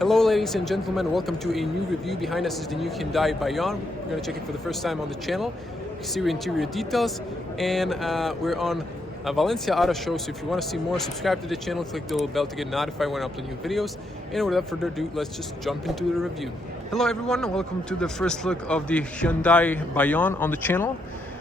Hello ladies and gentlemen, welcome to a new review. Behind us is the new Hyundai Bayon. We're going to check it for the first time on the channel, exterior interior details, and we're on a Valencia Auto Show, so if you want to see more, subscribe to the channel, click the little bell to get notified when I upload new videos. And without further ado, let's just jump into the review. Hello everyone, welcome to the first look of the Hyundai Bayon on the channel.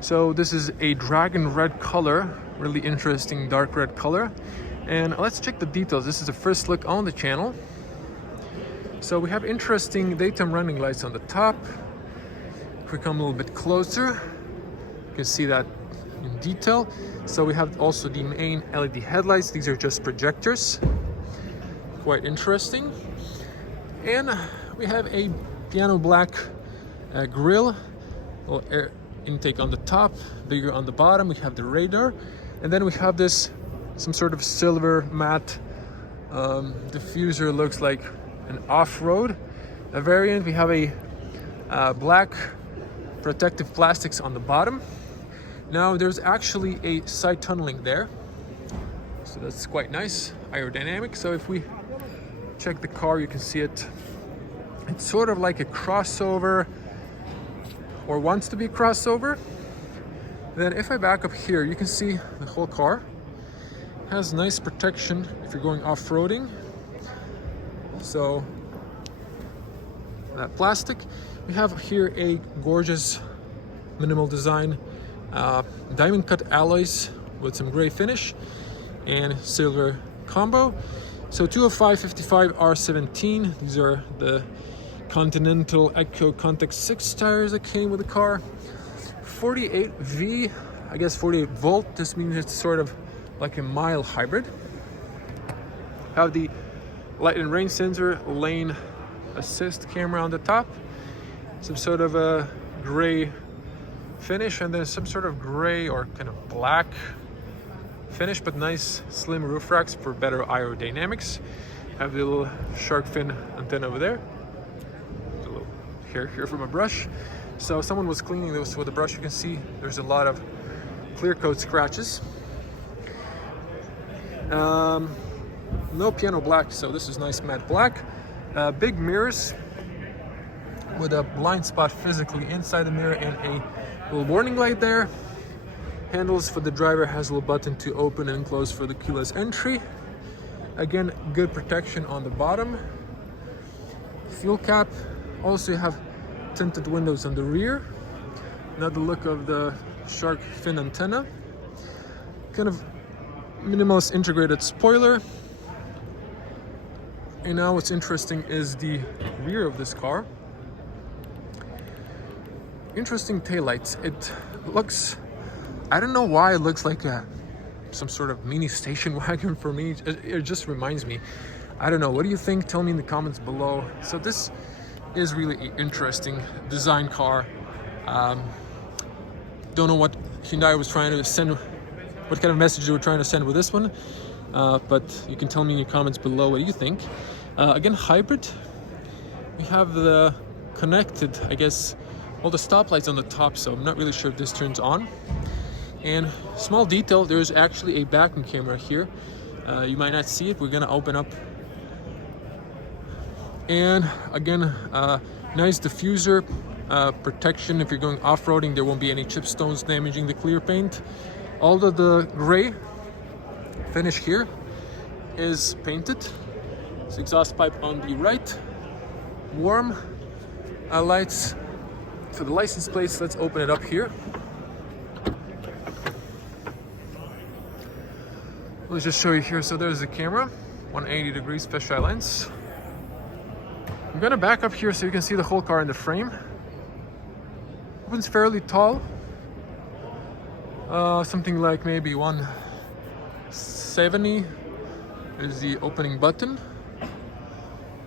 So this is a dragon red color, really interesting dark red color. And let's check the details. This is the first look on the channel. So we have interesting daytime running lights on the top. If we come a little bit closer, you can see that in detail. So we have also the main LED headlights. These are just projectors. Quite interesting. And we have a piano black grille, little air intake on the top, bigger on the bottom. We have the radar, and then we have this some sort of silver matte diffuser. Looks like an off-road variant. We have a black protective plastics on the bottom. Now there's actually a side tunneling there, so that's quite nice, aerodynamic. So if we check the car, you can see it. It's sort of like a crossover, or wants to be a crossover. Then if I back up here, you can see the whole car has nice protection if you're going off-roading. So that plastic. We have here a gorgeous minimal design diamond cut alloys with some gray finish and silver combo. So 205 55 R17. These are the Continental Echo Contact 6 tires that came with the car. 48V, I guess 48 volt. This means it's sort of like a mild hybrid. Have the light and rain sensor, lane assist camera on the top, some sort of a gray finish, and then some sort of gray or kind of black finish, but nice slim roof racks for better aerodynamics. Have the little shark fin antenna over there. A little hair here from a brush. So someone was cleaning this with a brush. You can see there's a lot of clear coat scratches. No piano black, so this is nice matte black. Big mirrors with a blind spot physically inside the mirror and a little warning light there. Handles for the driver, has a little button to open and close for the keyless entry. Again, good protection on the bottom. Fuel cap. Also you have tinted windows on the rear. Another look of the shark fin antenna. Kind of minimalist integrated spoiler. And now what's interesting is the rear of this car. Interesting taillights. It looks, I don't know why it looks like some sort of mini station wagon for me. It just reminds me. I don't know. What do you think? Tell me in the comments below. So this is really an interesting design car. Don't know what Hyundai was trying to send, what kind of message they were trying to send with this one. But you can tell me in your comments below what you think. Again, hybrid. We have the connected, I guess, all the stoplights on the top, so I'm not really sure if this turns on. And small detail, there's actually a backing camera here. You might not see it. We're gonna open up. And again, nice diffuser protection. If you're going off-roading, there won't be any chipstones damaging the clear paint. All of the gray finish here is painted. It's exhaust pipe on the right. Warm lights for the license plates. Let's open it up here. Let's just show you here. So there's the camera, 180 degrees fisheye lens. I'm gonna back up here so you can see the whole car in the frame. Opens fairly tall. Something like maybe 170 is the opening button.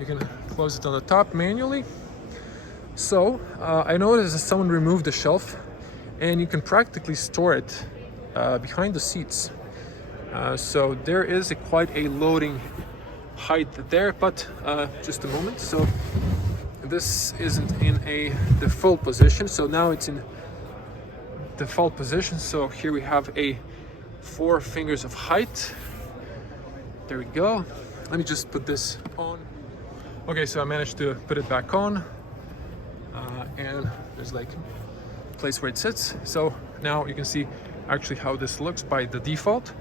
You can close it on the top manually. So I noticed that someone removed the shelf, and you can practically store it behind the seats. So there is quite a loading height there, but just a moment. So this isn't in a default position, so now it's in default position. So here we have a 4 fingers of height. There we go. Let me just put this on. Okay, so I managed to put it back on, and there's like a place where it sits. So now you can see actually how this looks by the default.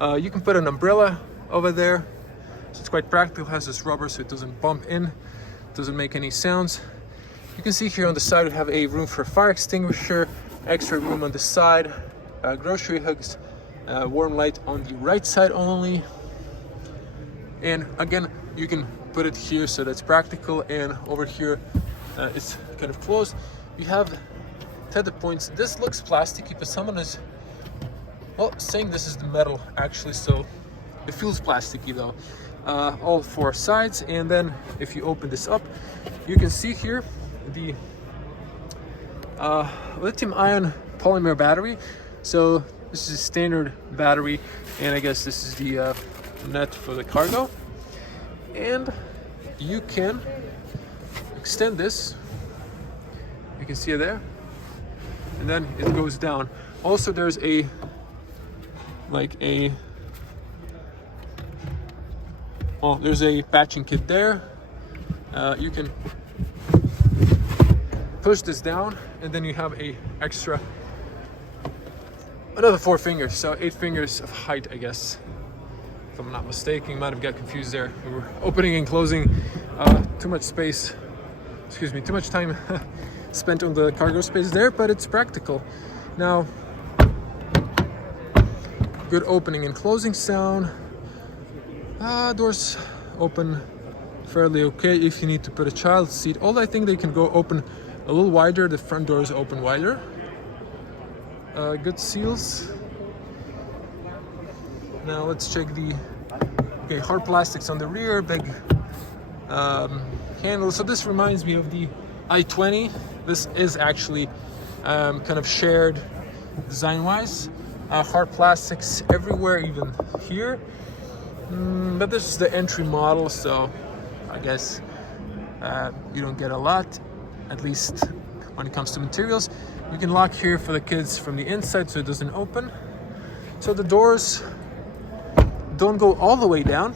You can put an umbrella over there, so it's quite practical. It has this rubber so it doesn't bump in, doesn't make any sounds. You can see here on the side we have a room for fire extinguisher, extra room on the side, grocery hooks, warm light on the right side only. And again, you can put it here so that's practical, and over here it's kind of closed. You have tether points. This looks plasticky, but someone is, well, saying this is the metal actually, so it feels plasticky though. All four sides, and then if you open this up, you can see here the lithium-ion polymer battery. So this is a standard battery, and I guess this is the net for the cargo. And you can extend this, you can see it there, and then it goes down. Also there's a there's a patching kit there. You can push this down, and then you have another 4 fingers, so 8 fingers of height, I guess, if I'm not mistaken. Might have got confused there. We were opening and closing. Too much time spent on the cargo space there, but it's practical. Now, good opening and closing sound. Doors open fairly okay if you need to put a child seat. Although I think they can go open a little wider. The front doors open wider. Good seals. Now let's check the hard plastics on the rear, big handle. So this reminds me of the i20. This is actually kind of shared design-wise. Hard plastics everywhere, even here. But this is the entry model, so I guess you don't get a lot, at least when it comes to materials. You can lock here for the kids from the inside so it doesn't open. So the doors don't go all the way down,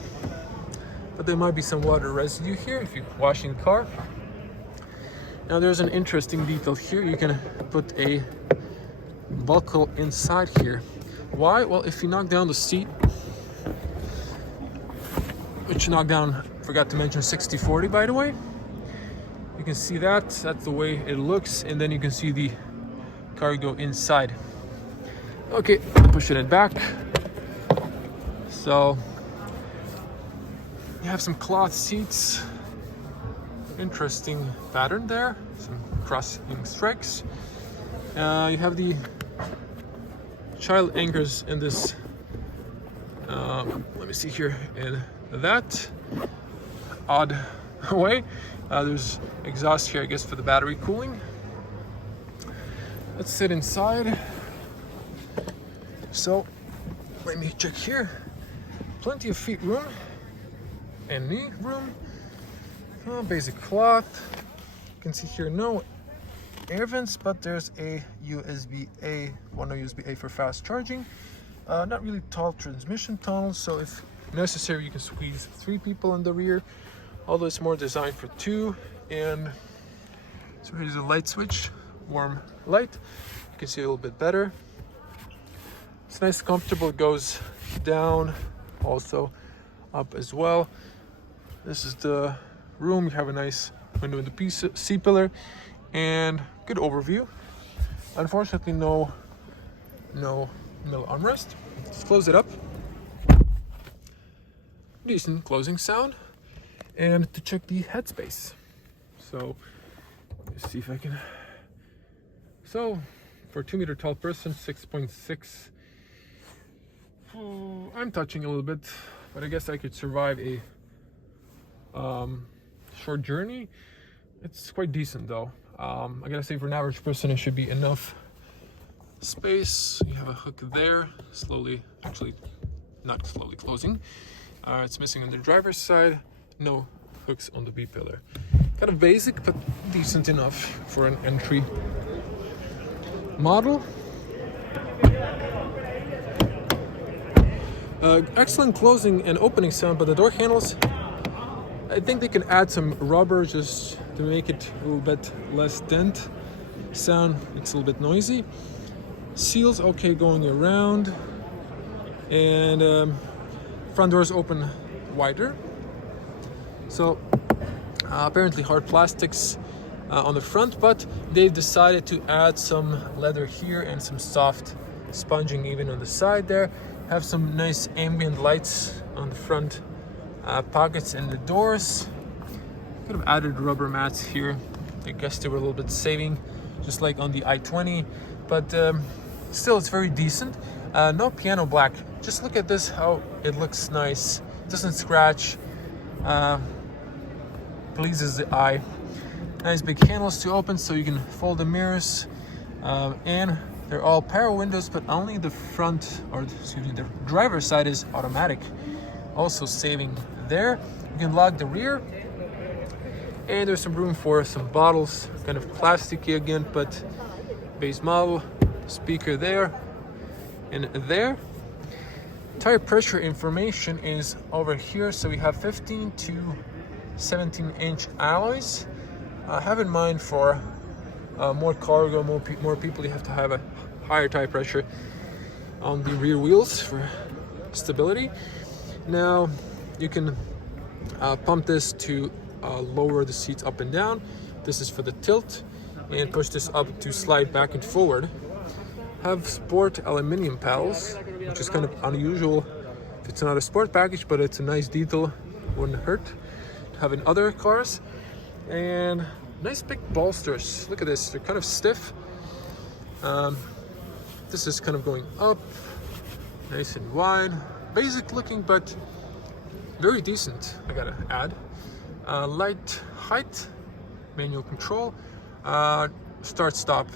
but there might be some water residue here if you're washing the car. Now there's an interesting detail here. You can put a buckle inside here. Why? Well, if you knock down the seat, which knock down, forgot to mention 60/40 by the way. You can see that's the way it looks, and then you can see the cargo inside. Okay, pushing it back. So you have some cloth seats. Interesting pattern there, some crossing stripes. You have the child anchors in this, let me see here, in that odd way. There's exhaust here, I guess, for the battery cooling. Let's sit inside. So let me check here. Plenty of feet room and knee room. Basic cloth. You can see here no air vents, but there's a USB-A, one USB-A for fast charging. Not really tall transmission tunnels, so if necessary you can squeeze 3 people in the rear, although it's more designed for 2. And so here's a light switch, warm light. You can see a little bit better. It's nice, comfortable. It goes down, also up as well. This is the room. You have a nice window in the C-pillar, and good overview. Unfortunately, no middle armrest. Let's close it up. Decent closing sound. And to check the headspace. So let's see if I can. So for a 2-meter tall person, 6.6. I'm touching a little bit, but I guess I could survive a short journey. It's quite decent though. I gotta say, for an average person it should be enough space. You have a hook there, actually not slowly closing. It's missing on the driver's side. No hooks on the B-pillar. Kind of basic, but decent enough for an entry model. Excellent closing and opening sound, but the door handles, I think they can add some rubber just to make it a little bit less dent. Sound, it's a little bit noisy. Seals okay going around, and front doors open wider. So apparently hard plastics on the front, but they've decided to add some leather here and some soft sponging even on the side there. Have some nice ambient lights on the front pockets and the doors. Could have added rubber mats here. I guess they were a little bit saving, just like on the i20, but still it's very decent. No piano black. Just look at this, how it looks nice. It doesn't scratch. Pleases the eye. Nice big handles to open so you can fold the mirrors, and they're all power windows, but only the front, or excuse me, the driver's side is automatic. Also saving there. You can lock the rear, and there's some room for some bottles, kind of plasticky again, but base model. Speaker there and there. Tire pressure information is over here. So we have 15 to 17-inch alloys. Have in mind for more cargo, more people, you have to have a higher tire pressure on the rear wheels for stability. Now you can pump this to lower the seats up and down. This is for the tilt, and push this up to slide back and forward. Have sport aluminum paddles, which is kind of unusual. It's not a sport package, but it's a nice detail. Wouldn't hurt to have in other cars. And nice big bolsters. Look at this, they're kind of stiff. This is kind of going up, nice and wide. Basic looking, but very decent, I gotta add. Light height, manual control, start stop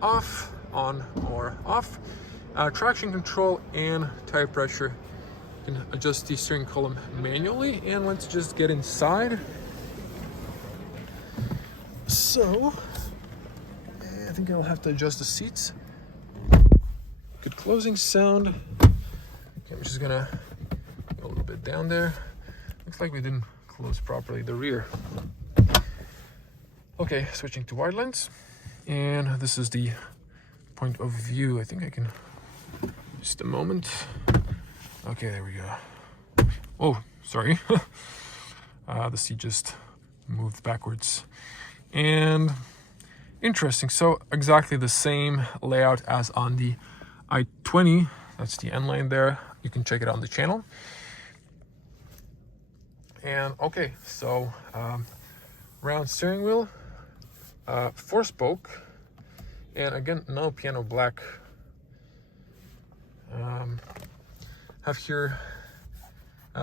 off, on or off, traction control and tire pressure. You can adjust the steering column manually. And let's just get inside. So I think I'll have to adjust the seats. Good closing sound. Okay, I'm just gonna go a little bit down there. Looks like we didn't close properly the rear. Okay, switching to wide lens, and this is the point of view. I think I can, just a moment. Okay, there we go. Oh, sorry. The seat just moved backwards. And interesting, so exactly the same layout as on the i20. That's the end line there. You can check it on the channel. And okay, so round steering wheel, 4-spoke, and again, no piano black. Have here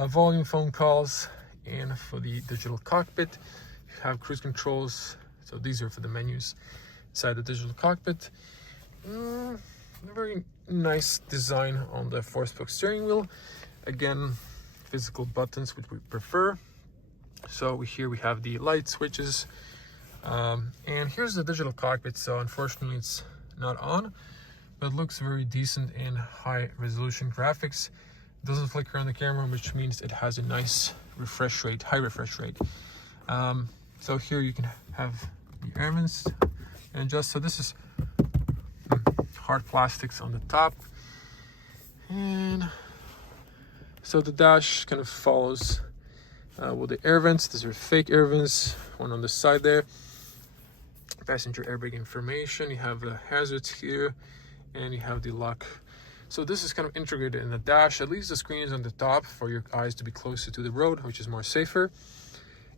volume phone calls, and for the digital cockpit, you have cruise controls. So these are for the menus inside the digital cockpit. Very nice design on the 4-spoke steering wheel. Again, physical buttons, which we prefer. So here we have the light switches, and here's the digital cockpit. So unfortunately it's not on, but it looks very decent in high resolution graphics. It doesn't flicker on the camera, which means it has a nice refresh rate, high refresh rate. So here you can have the air vents and adjust. So this is hard plastics on the top, and so the dash kind of follows with the air vents. These are fake air vents, one on the side there. Passenger airbag information. You have the hazards here, and you have the lock. So this is kind of integrated in the dash. At least the screen is on the top for your eyes to be closer to the road, which is more safer.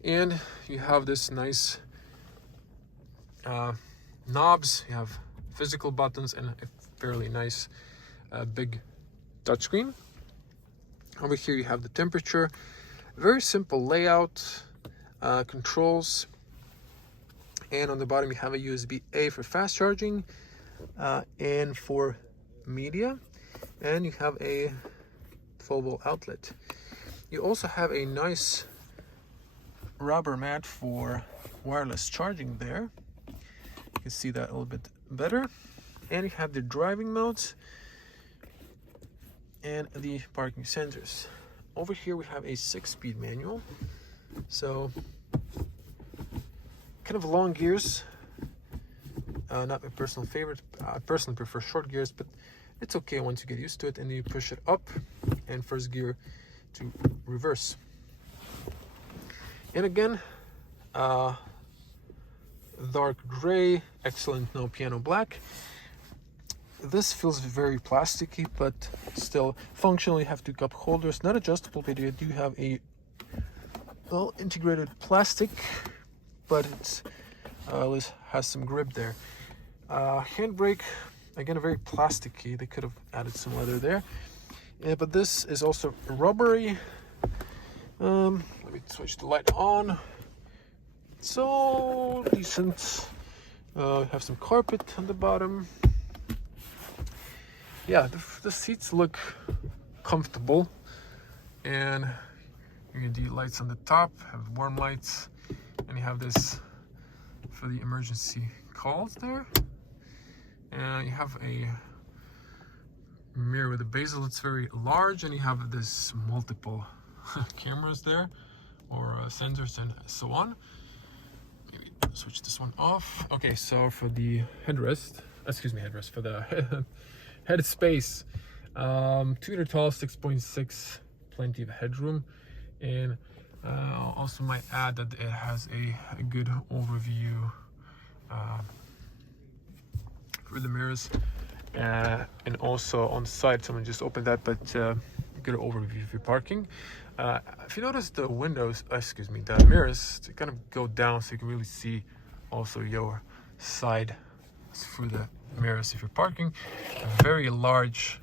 And you have this nice knobs. You have physical buttons and a fairly nice big touchscreen. Over here you have the temperature. Very simple layout, controls, and on the bottom you have a USB-A for fast charging and for media, and you have a 12-volt outlet. You also have a nice rubber mat for wireless charging there. You can see that a little bit better. And you have the driving modes and the parking sensors. Over here we have a 6-speed manual. So kind of long gears, not my personal favorite. I personally prefer short gears, but it's okay once you get used to it. And you push it up and first gear to reverse. And again, dark gray, excellent no piano black. This feels very plasticky, but still functionally have two cup holders, not adjustable, but you do have a well integrated plastic, but it's at least has some grip there. Handbrake, again, very plasticky. They could have added some leather there. Yeah, but this is also rubbery. Let me switch the light on. So decent. Have some carpet on the bottom. Yeah, the seats look comfortable, and you can do lights on the top, have warm lights, and you have this for the emergency calls there. And you have a mirror with a bezel. It's very large, and you have this multiple cameras there, or sensors and so on. Maybe switch this one off. Okay, so for the headrest, for the head space, 2 meter tall, 6.6, plenty of headroom. And also might add that it has a good overview for the mirrors, and also on the side, someone just opened that, but good overview if you're parking. If you notice the windows, the mirrors, they kind of go down so you can really see also your side through the mirrors if you're parking. A very large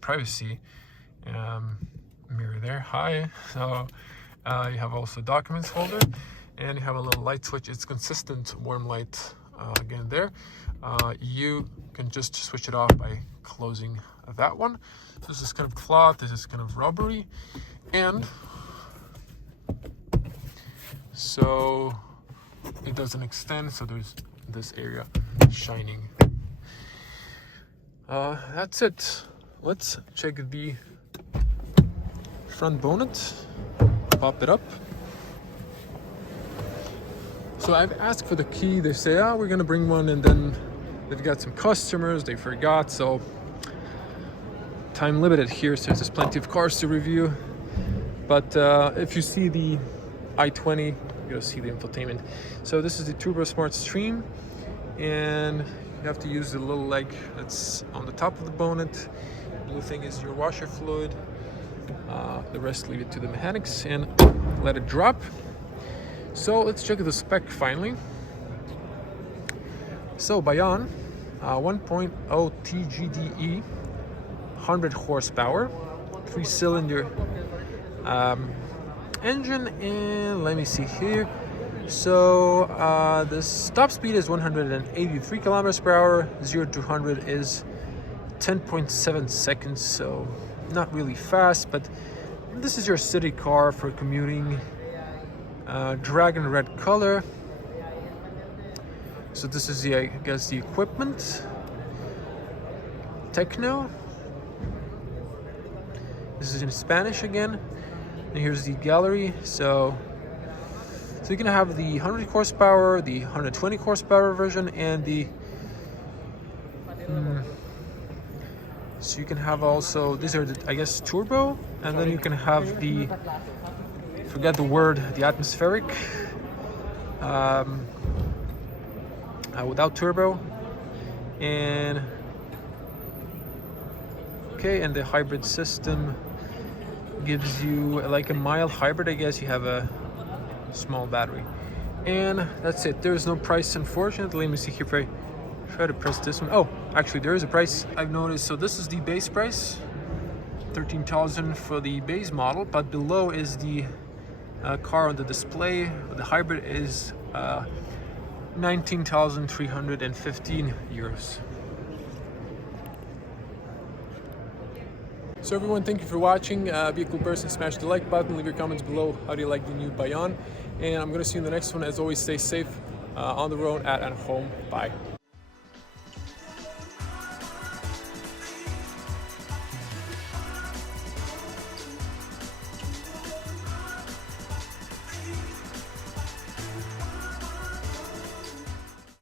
privacy mirror there, high. So you have also documents holder, and you have a little light switch. It's consistent warm light again there. You can just switch it off by closing that one. This is kind of cloth, this is kind of rubbery, and so it doesn't extend, so there's this area shining. That's it. Let's check the front bonnet. Pop it up. So I've asked for the key. They say, we're gonna bring one, and then they've got some customers, they forgot, so time limited here, so there's plenty of cars to review. But if you see the i20, you're gonna see the infotainment. So this is the Turbo Smart Stream, and you have to use the little leg that's on the top of the bonnet. The blue thing is your washer fluid. The rest leave it to the mechanics and let it drop. So let's check the spec finally. So Bayon, 1.0 T-GDi, 100 horsepower, 3-cylinder engine, and let me see here. So the top speed is 183 kilometers per hour. 0 to 100 is 10.7 seconds. So not really fast, but this is your city car for commuting. Dragon red color. So this is the, I guess, the equipment. Techno. This is in Spanish again. And here's the gallery. So you're gonna have the 100 horsepower, the 120 horsepower version, and the so you can have also, these are the, I guess, turbo, and then you can have the, forget the word, the atmospheric, without turbo, and okay, and the hybrid system gives you like a mild hybrid, I guess. You have a small battery, and that's it. There's no price, unfortunately. Let me see here if I try to press this one. Oh, actually there is a price I've noticed. So this is the base price, 13,000 for the base model, but below is the car on the display. The hybrid is 19,315 euros. So everyone, thank you for watching. Be a cool person, smash the like button, leave your comments below. How do you like the new Bayon? And I'm gonna see you in the next one. As always, stay safe on the road, at and home. Bye.